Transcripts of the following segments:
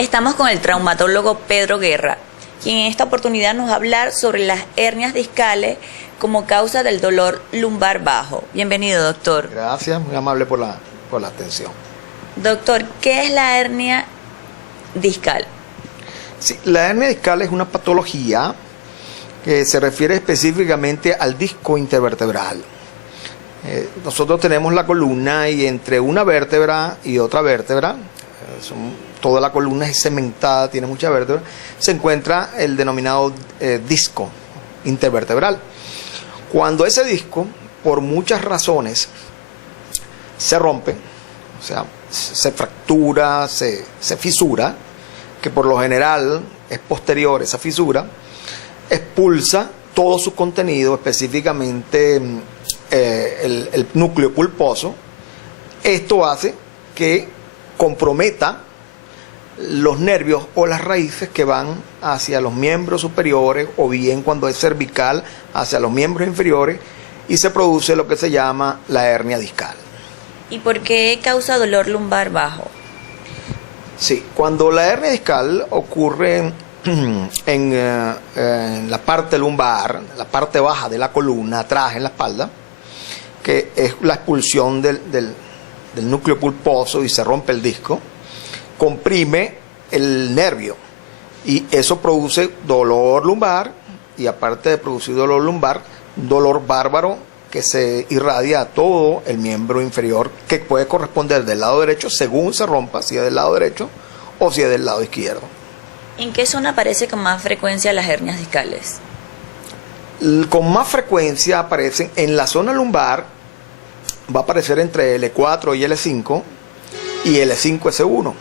Estamos con el traumatólogo Pedro Guerra, quien en esta oportunidad nos va a hablar sobre las hernias discales como causa del dolor lumbar bajo. Bienvenido, doctor. Gracias, muy amable por la atención. Doctor, ¿qué es la hernia discal? Sí, la hernia discal es una patología que se refiere específicamente al disco intervertebral. Nosotros tenemos la columna y entre una vértebra y otra vértebra, toda la columna es cementada, tiene muchas vértebras, se encuentra el denominado disco intervertebral. Cuando ese disco, por muchas razones, se rompe, o sea, se fractura, se fisura, que por lo general es posterior esa fisura, expulsa todo su contenido, específicamente el núcleo pulposo. Esto hace que comprometa los nervios o las raíces que van hacia los miembros superiores, o bien cuando es cervical hacia los miembros inferiores, y se produce lo que se llama la hernia discal. ¿Y por qué causa dolor lumbar bajo? Sí, cuando la hernia discal ocurre en la parte lumbar, la parte baja de la columna, atrás en la espalda, que es la expulsión del núcleo pulposo y se rompe el disco, comprime el nervio y eso produce dolor lumbar, y aparte de producir dolor lumbar, dolor bárbaro que se irradia a todo el miembro inferior, que puede corresponder del lado derecho según se rompa, si es del lado derecho o si es del lado izquierdo. ¿En qué zona aparece con más frecuencia las hernias discales? Con más frecuencia aparecen en la zona lumbar, va a aparecer entre L4 y L5 y L5 S1,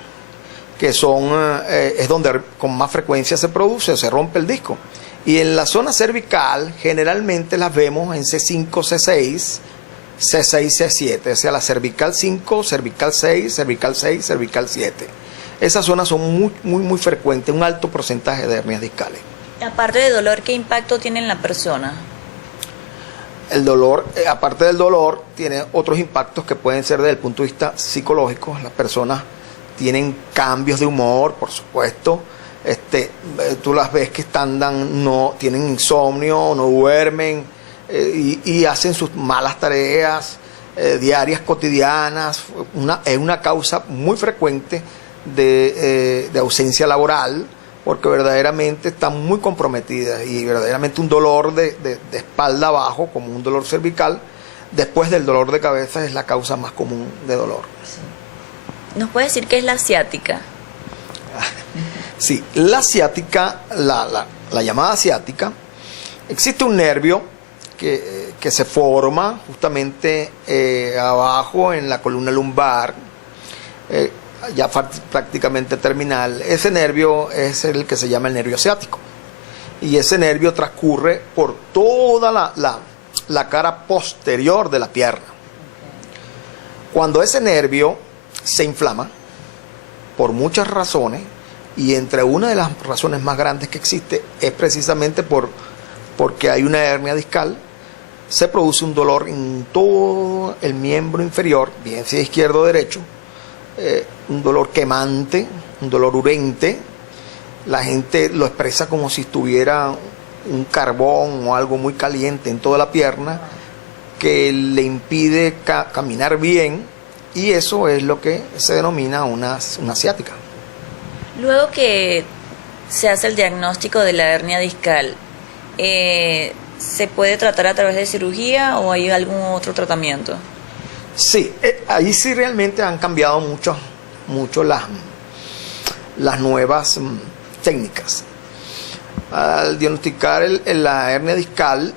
que es donde con más frecuencia se produce o se rompe el disco. Y en la zona cervical generalmente las vemos en C5, C6, C6, C7, o sea, la cervical 5, cervical 6, cervical 6, cervical 7. Esas zonas son muy frecuentes, un alto porcentaje de hernias discales. Aparte de dolor, ¿qué impacto tiene en la persona? El dolor, aparte del dolor, tiene otros impactos que pueden ser desde el punto de vista psicológico. Las personas tienen cambios de humor, por supuesto. Tú las ves que tienen insomnio, no duermen y hacen sus malas tareas diarias, cotidianas. Es una causa muy frecuente de ausencia laboral, porque verdaderamente están muy comprometidas, y verdaderamente un dolor de espalda abajo, como un dolor cervical, después del dolor de cabeza, es la causa más común de dolor. ¿Nos puede decir qué es la ciática? Sí, la ciática, la llamada ciática, existe un nervio que se forma justamente abajo en la columna lumbar, ya prácticamente terminal. Ese nervio es el que se llama el nervio ciático, y ese nervio transcurre por toda la cara posterior de la pierna. Cuando ese nervio se inflama por muchas razones, y entre una de las razones más grandes que existe es precisamente porque hay una hernia discal, se produce un dolor en todo el miembro inferior, bien sea izquierdo o derecho, un dolor quemante, un dolor urente. La gente lo expresa como si tuviera un carbón o algo muy caliente en toda la pierna que le impide caminar bien, y eso es lo que se denomina una ciática. Luego que se hace el diagnóstico de la hernia discal, ¿se puede tratar a través de cirugía o hay algún otro tratamiento? Sí, ahí sí realmente han cambiado mucho las nuevas técnicas. Al diagnosticar la hernia discal,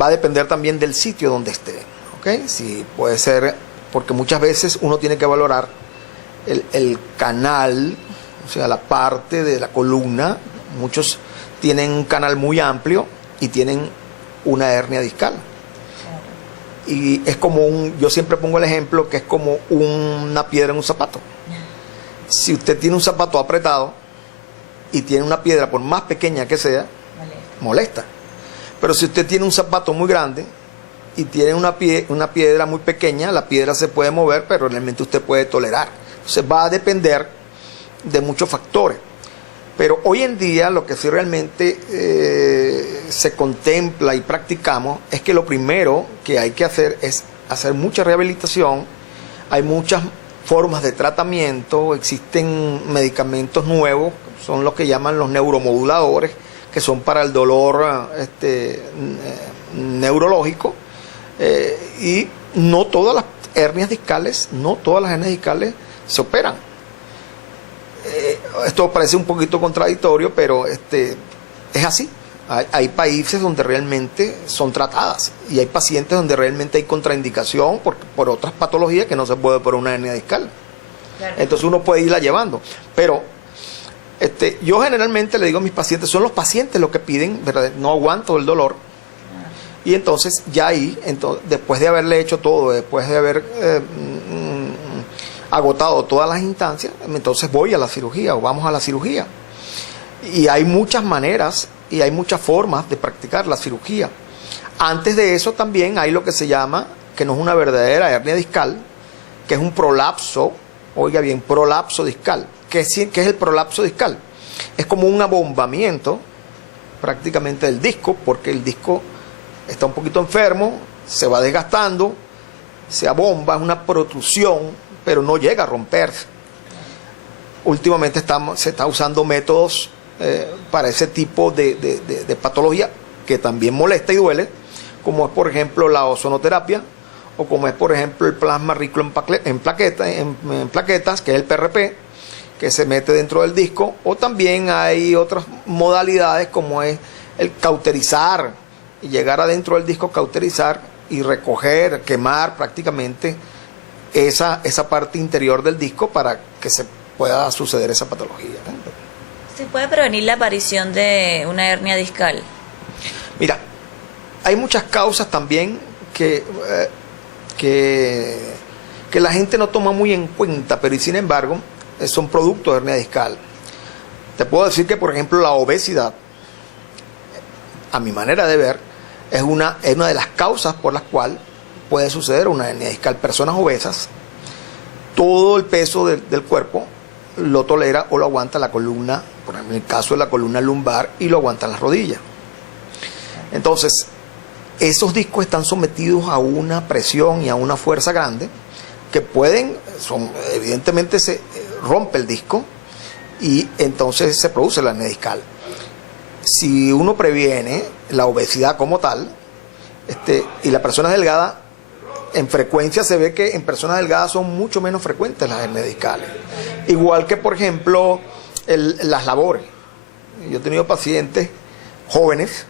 va a depender también del sitio donde esté, ¿ok? Sí, puede ser, porque muchas veces uno tiene que valorar el canal, o sea, la parte de la columna. Muchos tienen un canal muy amplio y tienen una hernia discal. Y es como yo siempre pongo el ejemplo que es como una piedra en un zapato. Si usted tiene un zapato apretado y tiene una piedra, por más pequeña que sea, molesta. Pero si usted tiene un zapato muy grande y tiene una piedra muy pequeña, la piedra se puede mover, pero realmente usted puede tolerar. Entonces va a depender de muchos factores. Pero hoy en día lo que sí realmente se contempla y practicamos es que lo primero que hay que hacer es hacer mucha rehabilitación. Hay muchas formas de tratamiento, existen medicamentos nuevos, son los que llaman los neuromoduladores, que son para el dolor neurológico, y no todas las hernias discales se operan. Esto parece un poquito contradictorio, pero es así. Hay países donde realmente son tratadas y hay pacientes donde realmente hay contraindicación por otras patologías que no se puede por una hernia discal. Claro. Entonces uno puede irla llevando. Pero yo generalmente le digo a mis pacientes, son los pacientes los que piden, ¿verdad? No aguanto el dolor. Y entonces ya ahí, después de haberle hecho todo, después de haber agotado todas las instancias, entonces voy a la cirugía o vamos a la cirugía. Y hay muchas maneras y hay muchas formas de practicar la cirugía. Antes de eso también hay lo que se llama, que no es una verdadera hernia discal, que es un prolapso, oiga bien, prolapso discal. ¿Qué es el prolapso discal? Es como un abombamiento prácticamente del disco, porque el disco está un poquito enfermo, se va desgastando, se abomba, es una protrusión, pero no llega a romperse. Últimamente se está usando métodos para ese tipo de patología que también molesta y duele, como es por ejemplo la ozonoterapia, o como es por ejemplo el plasma rico en plaquetas, que es el PRP, que se mete dentro del disco, o también hay otras modalidades como es el cauterizar, y llegar adentro del disco, cauterizar y recoger, quemar prácticamente esa parte interior del disco para que se pueda suceder esa patología. ¿Se puede prevenir la aparición de una hernia discal? Mira, hay muchas causas también que la gente no toma muy en cuenta, pero y sin embargo son productos de hernia discal. Te puedo decir que, por ejemplo, la obesidad, a mi manera de ver, es una de las causas por las cuales puede suceder una hernia discal. Personas obesas, todo el peso del cuerpo lo tolera o lo aguanta la columna, por ejemplo, en el caso de la columna lumbar, y lo aguantan las rodillas. Entonces, esos discos están sometidos a una presión y a una fuerza grande que evidentemente se rompe el disco y entonces se produce la hernia discal. Si uno previene la obesidad como tal, y la persona es delgada, en frecuencia se ve que en personas delgadas son mucho menos frecuentes las hernias discales. Igual que, por ejemplo, las labores. Yo he tenido pacientes jóvenes,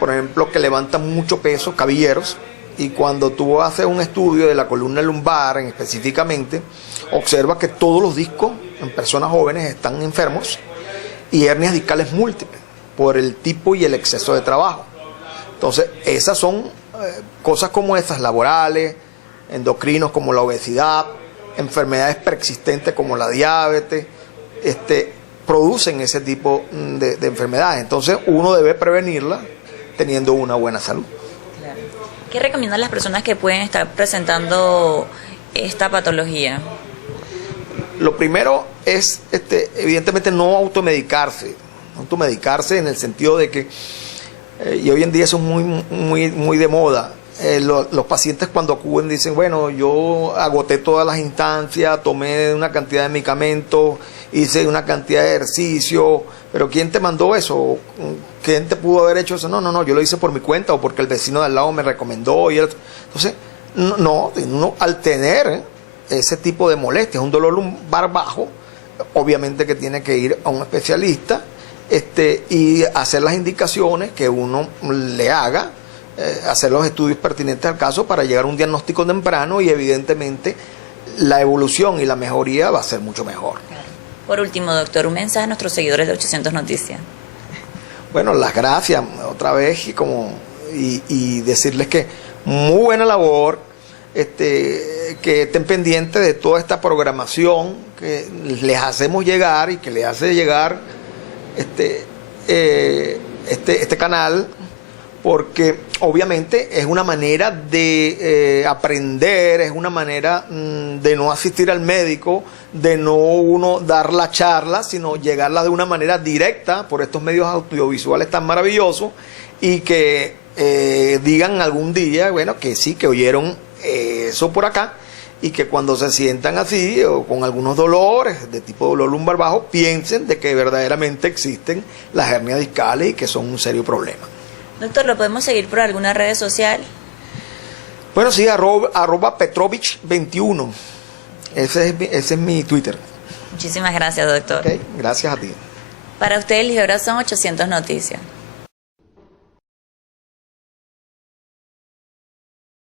por ejemplo, que levantan mucho peso, cabilleros, y cuando tú haces un estudio de la columna lumbar específicamente, observas que todos los discos en personas jóvenes están enfermos y hernias discales múltiples por el tipo y el exceso de trabajo. Entonces, esas son cosas como esas, laborales, endocrinos como la obesidad, enfermedades preexistentes como la diabetes, producen ese tipo de enfermedades. Entonces, uno debe prevenirlas teniendo una buena salud. Claro. ¿Qué recomiendan las personas que pueden estar presentando esta patología? Lo primero es, evidentemente, no automedicarse en el sentido de que, y hoy en día eso es muy de moda, los pacientes cuando acuden dicen, bueno, yo agoté todas las instancias, tomé una cantidad de medicamentos, hice una cantidad de ejercicio, pero ¿quién te mandó eso? ¿Quién te pudo haber hecho eso? No, yo lo hice por mi cuenta o porque el vecino de al lado me recomendó. Entonces, no, al tener ese tipo de molestias, un dolor lumbar bajo, obviamente que tiene que ir a un especialista y hacer las indicaciones que uno le haga, hacer los estudios pertinentes al caso para llegar a un diagnóstico temprano y evidentemente la evolución y la mejoría va a ser mucho mejor. Por último, doctor, un mensaje a nuestros seguidores de 800 Noticias. Bueno, las gracias otra vez y decirles que muy buena labor, que estén pendientes de toda esta programación que les hacemos llegar y que les hace llegar este canal, porque obviamente es una manera de aprender, es una manera de no asistir al médico, de no uno dar la charla, sino llegarla de una manera directa por estos medios audiovisuales tan maravillosos y que digan algún día, bueno, que sí, que oyeron eso por acá, y que cuando se sientan así o con algunos dolores de tipo dolor lumbar bajo, piensen de que verdaderamente existen las hernias discales y que son un serio problema. Doctor, ¿lo podemos seguir por alguna red social? Bueno, sí, arroba Petrovich21. Ese es mi Twitter. Muchísimas gracias, doctor. Okay, gracias a ti. Para ustedes, Ligebra son 800 Noticias.